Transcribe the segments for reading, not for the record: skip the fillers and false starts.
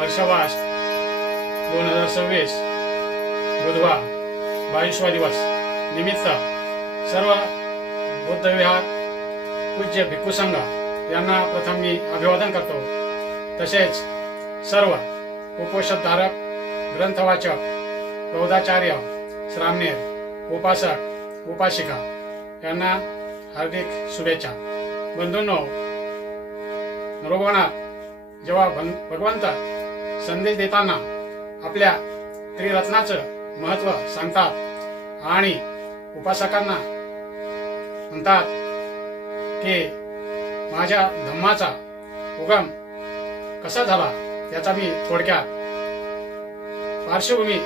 वर्षवास 2026 बुधवार 22वा दिवस निमित्त सर्व बुद्ध विहार पूज्य भिक्खू संघ यांना प्रथम मी अभिवादन करतो। तसेच सर्व उपोषधधारक, ग्रंथवाचक, बौद्धाचार्य, श्रामणेर, उपासक, उपासिका यांना हार्दिक शुभेच्छा। बंधूंनो, नरोगणात जेव्हा भगवंत संदेश देताना आपल्या त्रिरत्नाचं महत्त्व सांगतात आणि उपासकांना म्हणतात की माझ्या धम्माचा उगम कसा झाला याचा मी थोडक्यात पार्श्वभूमी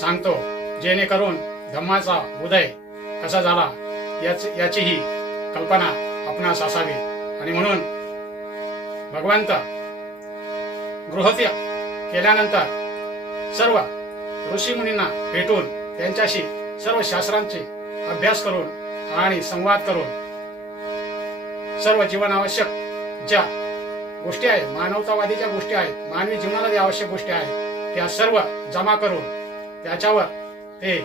सांगतो, जेणेकरून धम्माचा उदय कसा झाला याचीही कल्पना आपणास असावी। आणि म्हणून भगवंत गृहत्य केल्यानंतर सर्व ऋषीमुनींना भेटून त्यांच्याशी सर्व शास्त्रांचे अभ्यास करून आणि संवाद करून सर्व जीवनावश्यक ज्या गोष्टी आहेत, मानवतावादी ज्या गोष्टी आहेत, मानवी जीवनाला ज्या आवश्यक गोष्टी आहेत त्या सर्व जमा करून त्याच्यावर ते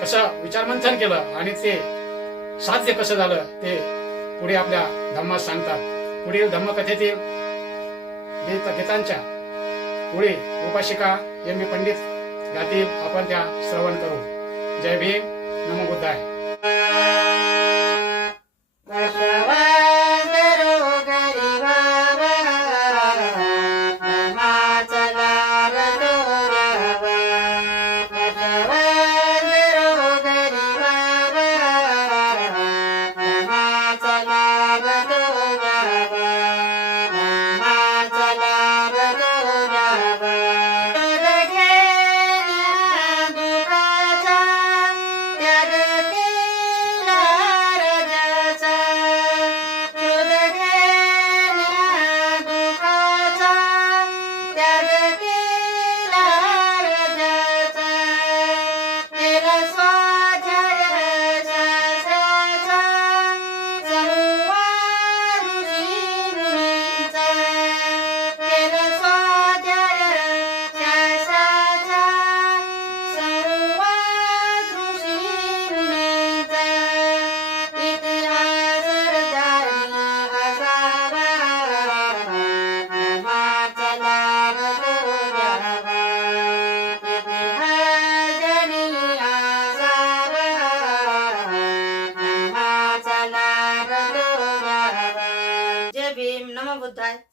कसं विचारमंथन केलं आणि ते साध्य कसं झालं ते पुढे आपल्या धम्मात सांगतात। पुढील धम्मकथेतील गीतांच्या पुढे उपासिका एम पंडित गातील, आपण त्या श्रवण करू। जय भीम, नमो बुद्धाय। जय भीम, नमो बुद्धाय।